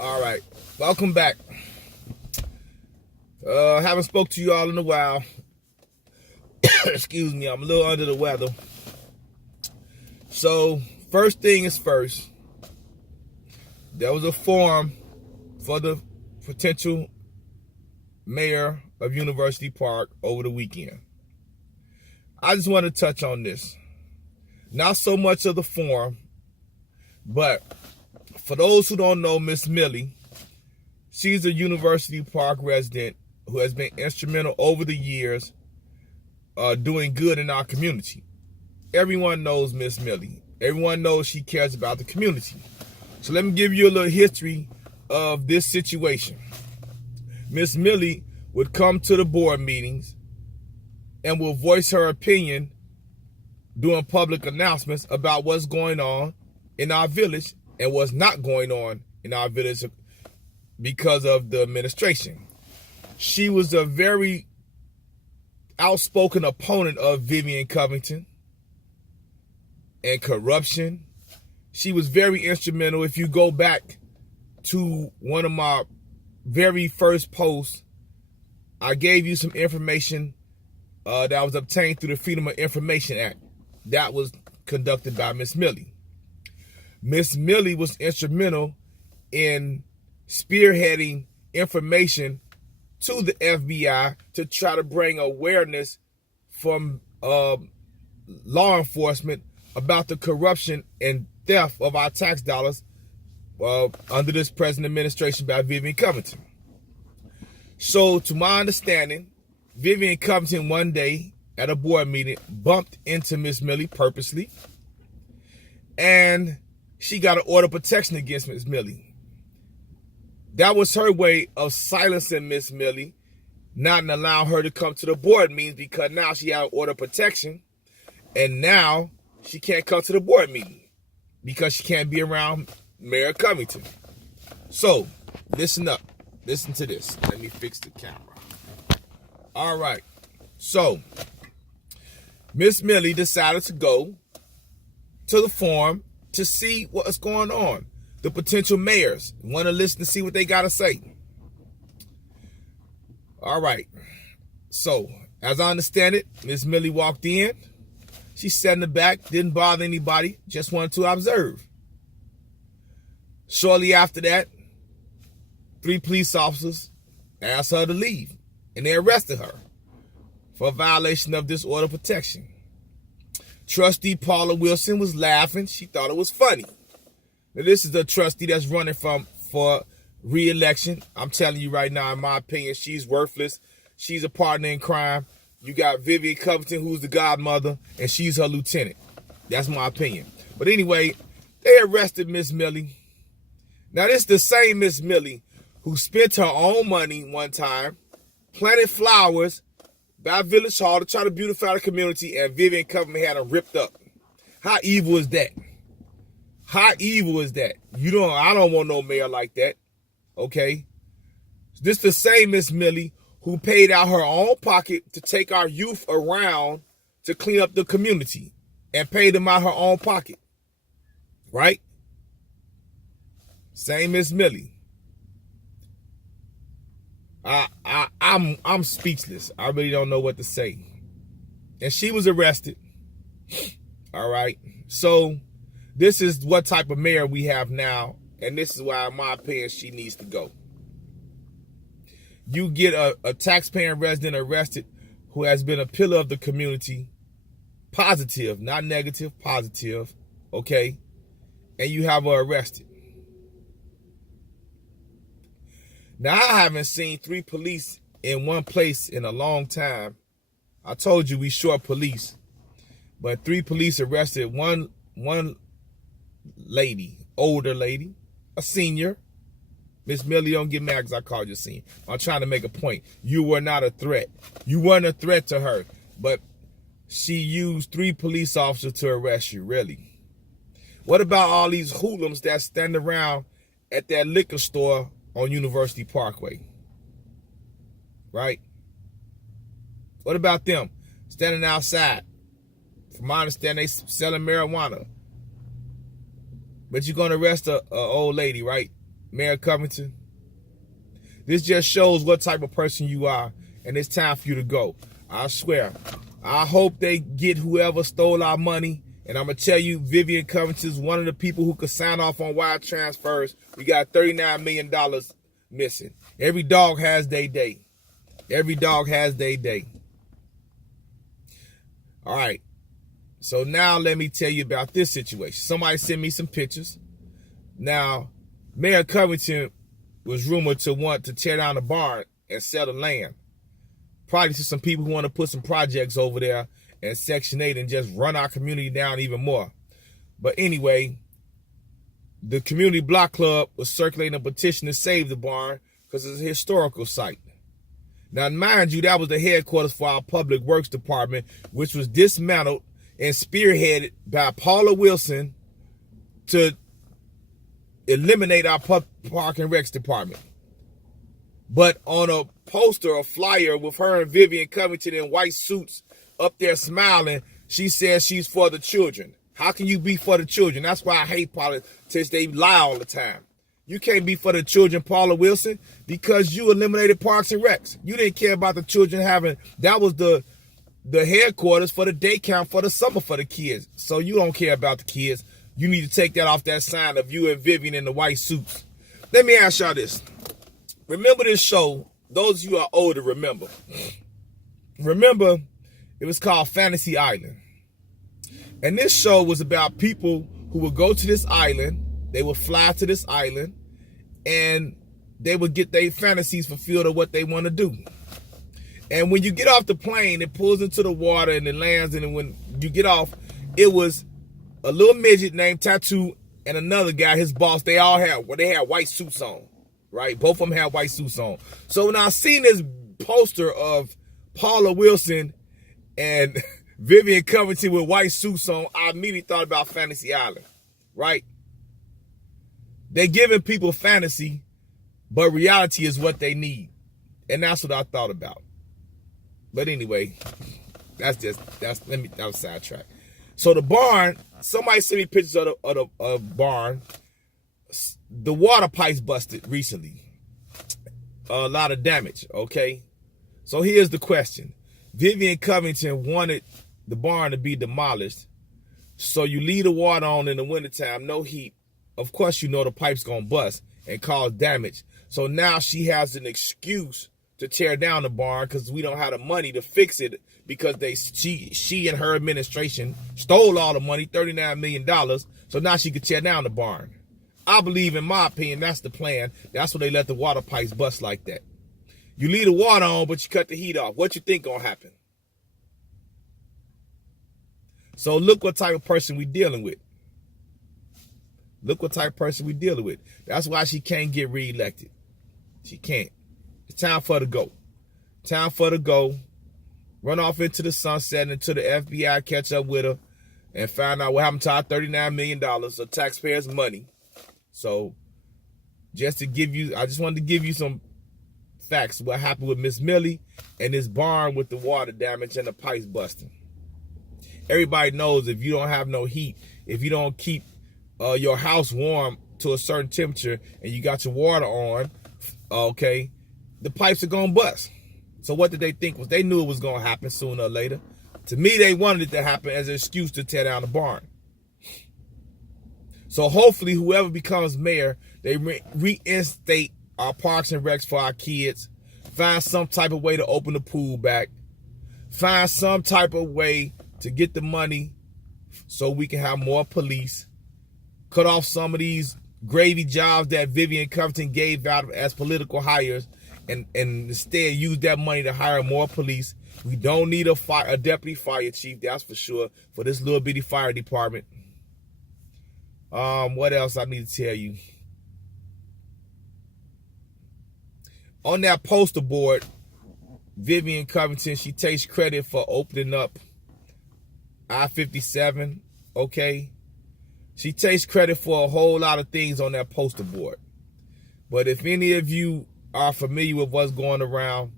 All right, welcome back. Haven't spoke to you all in a while. Excuse me, I'm a little under the weather. So, first thing is first. There was a forum for the potential mayor of University Park over the weekend. I just want to touch on this. Not so much of the forum, but for those who don't know Miss Millie, she's a University Park resident who has been instrumental over the years doing good in our community. Everyone knows Miss Millie. Everyone knows she cares about the community. So let me give you a little history of this situation. Miss Millie would come to the board meetings and will voice her opinion doing public announcements about what's going on in our village and what's not going on in our village because of the administration. She was a very outspoken opponent of Vivian Covington and corruption. She was very instrumental. If you go back to one of my very first posts, I gave you some information that was obtained through the Freedom of Information Act. That was conducted by Miss Millie. Miss Millie was instrumental in spearheading information to the FBI to try to bring awareness from law enforcement about the corruption and theft of our tax dollars under this present administration by Vivian Covington. So, to my understanding, Vivian Covington one day at a board meeting bumped into Miss Millie purposely, and she got an order of protection against Miss Millie. That was her way of silencing Miss Millie, not allowing her to come to the board meetings, because now she had an order of protection, and now she can't come to the board meeting because she can't be around Mayor Covington. So, listen up. Listen to this. Let me fix the camera. All right. So, Miss Millie decided to go to the forum to see what's going on. The potential mayors want to listen to see what they got to say. All right. So, as I understand it, Miss Millie walked in. She sat in the back, didn't bother anybody, just wanted to observe. Shortly after that, 3 police officers asked her to leave, and they arrested her for a violation of this order of protection. Trustee Paula Wilson was laughing. She thought it was funny. Now, this is a trustee that's running for re-election. I'm telling you right now, in my opinion, she's worthless. She's a partner in crime. You got Vivian Covington, who's the godmother, and she's her lieutenant. That's my opinion. But anyway, they arrested Miss Millie. Now, this is the same Miss Millie who spent her own money one time, planted flowers by Village Hall to try to beautify the community, and Vivian Covington had them ripped up. How evil is that? How evil is that? I don't want no mayor like that. Okay? This the same Miss Millie who paid out her own pocket to take our youth around to clean up the community and paid them out her own pocket. Right? Same Miss Millie. I'm speechless. I really don't know what to say. And she was arrested. All right. So this is what type of mayor we have now, and this is why, in my opinion, she needs to go. You get a taxpaying resident arrested who has been a pillar of the community, positive, not negative, positive, okay? And you have her arrested. Now, I haven't seen 3 police in one place in a long time. I told you we short police. But 3 police arrested one lady, older lady, a senior. Miss Millie, don't get mad because I called you senior. I'm trying to make a point. You were not a threat. You weren't a threat to her. But she used 3 police officers to arrest you, really. What about all these hoodlums that stand around at that liquor store on University Parkway? Right? What about them standing outside? From my understanding, they selling marijuana. But you're going to arrest a old lady, right? Mayor Covington. This just shows what type of person you are, and it's time for you to go. I swear. I hope they get whoever stole our money. And I'm going to tell you, Vivian Covington is one of the people who could sign off on wire transfers. We got $39 million missing. Every dog has their day. Every dog has their day. All right. So now let me tell you about this situation. Somebody sent me some pictures. Now, Mayor Covington was rumored to want to tear down the barn and sell the land. Probably to some people who want to put some projects over there and Section 8 and just run our community down even more. But anyway, the Community Block Club was circulating a petition to save the barn because it's a historical site. Now, mind you, that was the headquarters for our Public Works Department, which was dismantled and spearheaded by Paula Wilson to eliminate our Park and Recs Department. But on a poster, a flyer with her and Vivian Covington in white suits up there smiling, she says she's for the children. How can you be for the children? That's why I hate politics. They lie all the time. You can't be for the children, Paula Wilson, because you eliminated Parks and Recs. You didn't care about the children having, that was the headquarters for the day camp for the summer for the kids. So you don't care about the kids. You need to take that off that sign of you and Vivian in the white suits. Let me ask y'all this. Remember this show? Those of you who are older remember. Remember, it was called Fantasy Island. And this show was about people who would go to this island. They would fly to this island. And they would get their fantasies fulfilled of what they want to do. And when you get off the plane, it pulls into the water and it lands. And when you get off, it was a little midget named Tattoo and another guy, his boss. They had white suits on. Right? Both of them had white suits on. So when I seen this poster of Paula Wilson and Vivian Covington with white suits on, I immediately thought about Fantasy Island. Right? They're giving people fantasy, but reality is what they need. And that's what I thought about. But anyway, that was sidetrack. So the barn, somebody sent me pictures of the barn. The water pipes busted recently. A lot of damage, okay? So here's the question. Vivian Covington wanted the barn to be demolished. So you leave the water on in the wintertime, no heat. Of course, you know the pipe's going to bust and cause damage. So now she has an excuse to tear down the barn because we don't have the money to fix it because she and her administration stole all the money, $39 million. So now she could tear down the barn. I believe, in my opinion, that's the plan. That's why they let the water pipes bust like that. You leave the water on, but you cut the heat off. What you think gonna happen? So look what type of person we dealing with. Look what type of person we dealing with. That's why she can't get reelected. She can't. It's time for her to go. Time for her to go. Run off into the sunset until the FBI catch up with her and find out what happened to our $39 million of taxpayers' money. So, just to give you, I just wanted to give you some facts. What happened with Miss Millie and this barn with the water damage and the pipes busting. Everybody knows if you don't have no heat, if you don't keep your house warm to a certain temperature and you got your water on, okay, the pipes are going to bust. So what did they think? Was they knew it was going to happen sooner or later. To me, they wanted it to happen as an excuse to tear down the barn. So hopefully whoever becomes mayor, they reinstate our parks and recs for our kids, find some type of way to open the pool back, find some type of way to get the money so we can have more police, cut off some of these gravy jobs that Vivian Covington gave out as political hires, and instead use that money to hire more police. We don't need a deputy fire chief, that's for sure, for this little bitty fire department. What else I need to tell you? On that poster board, Vivian Covington, she takes credit for opening up I-57, okay? She takes credit for a whole lot of things on that poster board. But if any of you are familiar with what's going around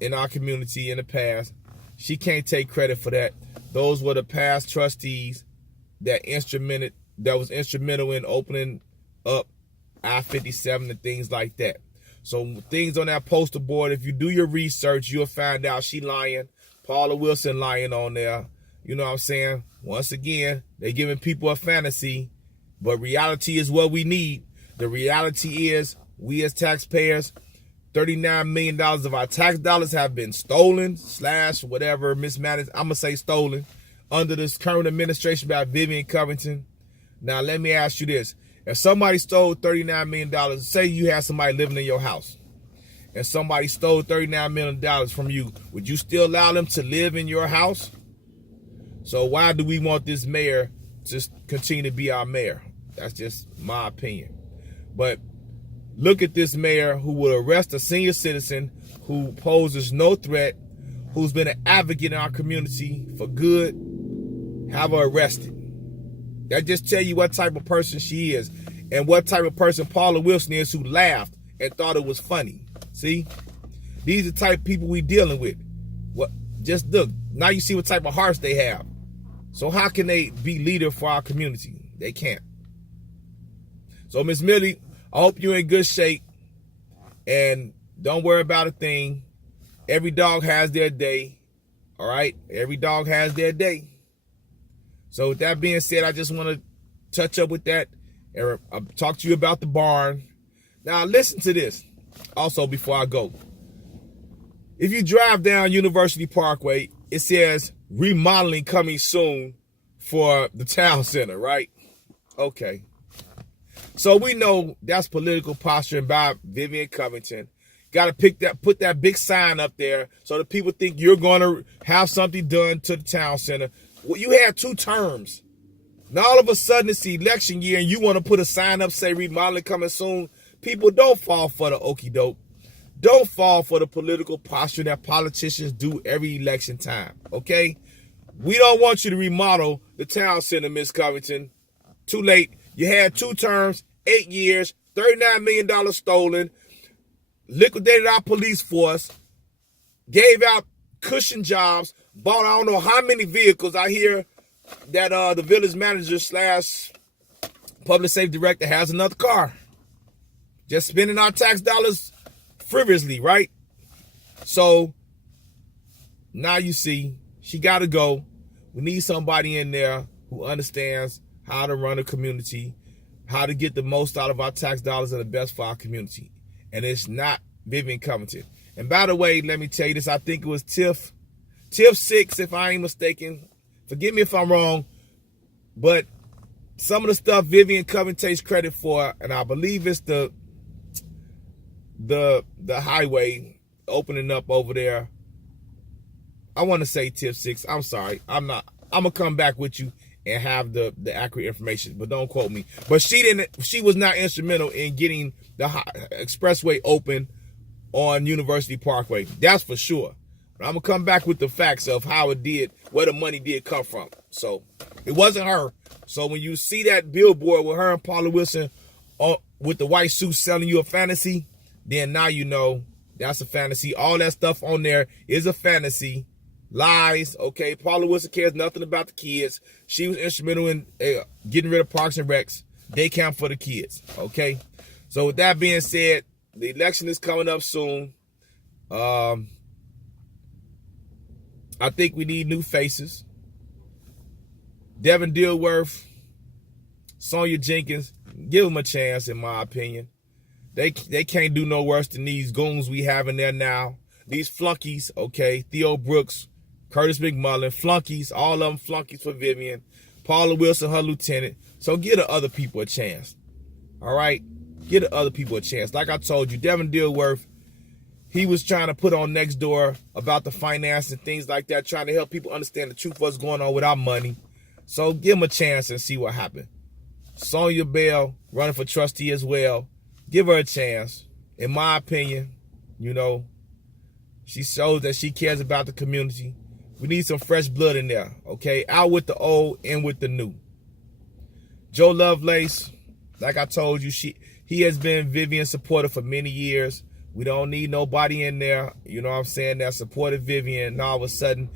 in our community in the past, she can't take credit for that. Those were the past trustees that was instrumental in opening up I-57 and things like that. So things on that poster board, if you do your research, you'll find out she lying. Paula Wilson lying on there. You know what I'm saying? Once again, they're giving people a fantasy, but reality is what we need. The reality is we as taxpayers, $39 million of our tax dollars have been stolen, / whatever, mismanaged. I'm going to say stolen under this current administration by Vivian Covington. Now, let me ask you this. If somebody stole $39 million, say you had somebody living in your house, and somebody stole $39 million from you, would you still allow them to live in your house? So why do we want this mayor to continue to be our mayor? That's just my opinion. But look at this mayor who will arrest a senior citizen who poses no threat, who's been an advocate in our community for good, have her arrested. That just tell you what type of person she is and what type of person Paula Wilson is, who laughed and thought it was funny. See? These are the type of people we dealing with. What? Just look. Now you see what type of hearts they have. So how can they be leader for our community? They can't. So Miss Millie, I hope you're in good shape and don't worry about a thing. Every dog has their day. All right? Every dog has their day. So with that being said, I just want to touch up with that and talk to you about the barn. Now listen to this also before I go. If you drive down University Parkway, it says remodeling coming soon for the town center, right? Okay. So we know that's political posturing by Vivian Covington. Got to put that big sign up there so that people think you're going to have something done to the town center. Well, you had 2 terms. Now all of a sudden it's the election year and you want to put a sign up, say remodeling coming soon. People, don't fall for the okie doke. Don't fall for the political posture that politicians do every election time, okay? We don't want you to remodel the town center, Miss Covington. Too late. You had 2 terms, 8 years, $39 million stolen, liquidated our police force, gave out cushion jobs, bought I don't know how many vehicles. I hear that the village manager / public safety director has another car. Just spending our tax dollars frivolously, right? So now you see she got to go. We need somebody in there who understands how to run a community, how to get the most out of our tax dollars and the best for our community. And it's not Vivian Covington. And by the way, let me tell you this. I think it was TIF 6, if I ain't mistaken. Forgive me if I'm wrong. But some of the stuff Vivian Covington takes credit for, and I believe it's the highway opening up over there. I want to say TIF 6. I'm sorry. I'm not. I'm going to come back with you and have the accurate information, but don't quote me. But she was not instrumental in getting the expressway open on University Parkway. That's for sure. But I'm going to come back with the facts of how it did, where the money did come from. So it wasn't her. So when you see that billboard with her and Paula Wilson with the white suit selling you a fantasy, then now you know that's a fantasy. All that stuff on there is a fantasy. Lies, okay? Paula Wilson cares nothing about the kids. She was instrumental in getting rid of Parks and Recs, day camp for the kids, okay? So with that being said, the election is coming up soon. I think we need new faces. Devin Dilworth, Sonia Jenkins, give them a chance, in my opinion. They can't do no worse than these goons we have in there now. These flunkies, okay? Theo Brooks, Curtis McMullen, flunkies, all of them flunkies for Vivian. Paula Wilson, her lieutenant. So give the other people a chance. All right? Give the other people a chance. Like I told you, Devin Dilworth, he was trying to put on Nextdoor about the finance and things like that, trying to help people understand the truth of what's going on with our money. So give him a chance and see what happens. Sonia Bell, running for trustee as well. Give her a chance. In my opinion, you know, she shows that she cares about the community. We need some fresh blood in there, okay? Out with the old, in with the new. Joe Lovelace, like I told you, he has been Vivian's supporter for many years. We don't need nobody in there, you know what I'm saying, that supported Vivian, and all of a sudden,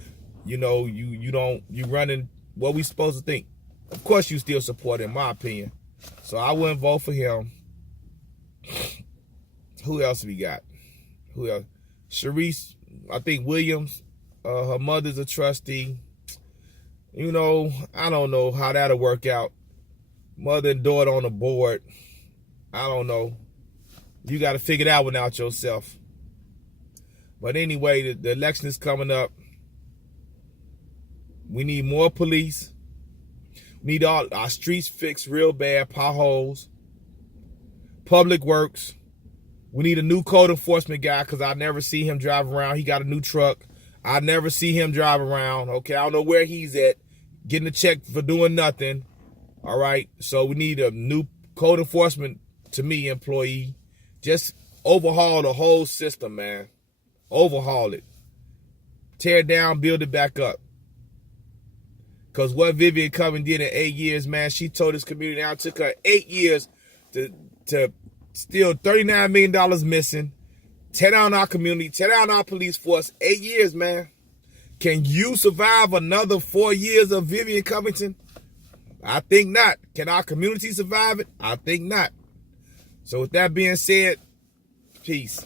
you know, you running what we supposed to think. Of course you still support him, in my opinion. So I wouldn't vote for him. Who else we got? Who else? Sharice, I think Williams. Her mother's a trustee. You know, I don't know how that'll work out. Mother and daughter on the board. I don't know. You got to figure that one out yourself. But anyway, the election is coming up. We need more police. We need all our streets fixed real bad, potholes. Public works. We need a new code enforcement guy because I never see him drive around. He got a new truck. I never see him drive around. Okay, I don't know where he's at. Getting a check for doing nothing. All right, so we need a new code enforcement, to me, employee. Just overhaul the whole system, man. Overhaul it. Tear it down, build it back up. Because what Vivian Cummings did in 8 years, man, she told this community now it took her 8 years to steal $39 million missing, tear down our community, tear down our police force. 8 years, man. Can you survive another 4 years of Vivian Covington? I think not. Can our community survive it? I think not. So with that being said, peace.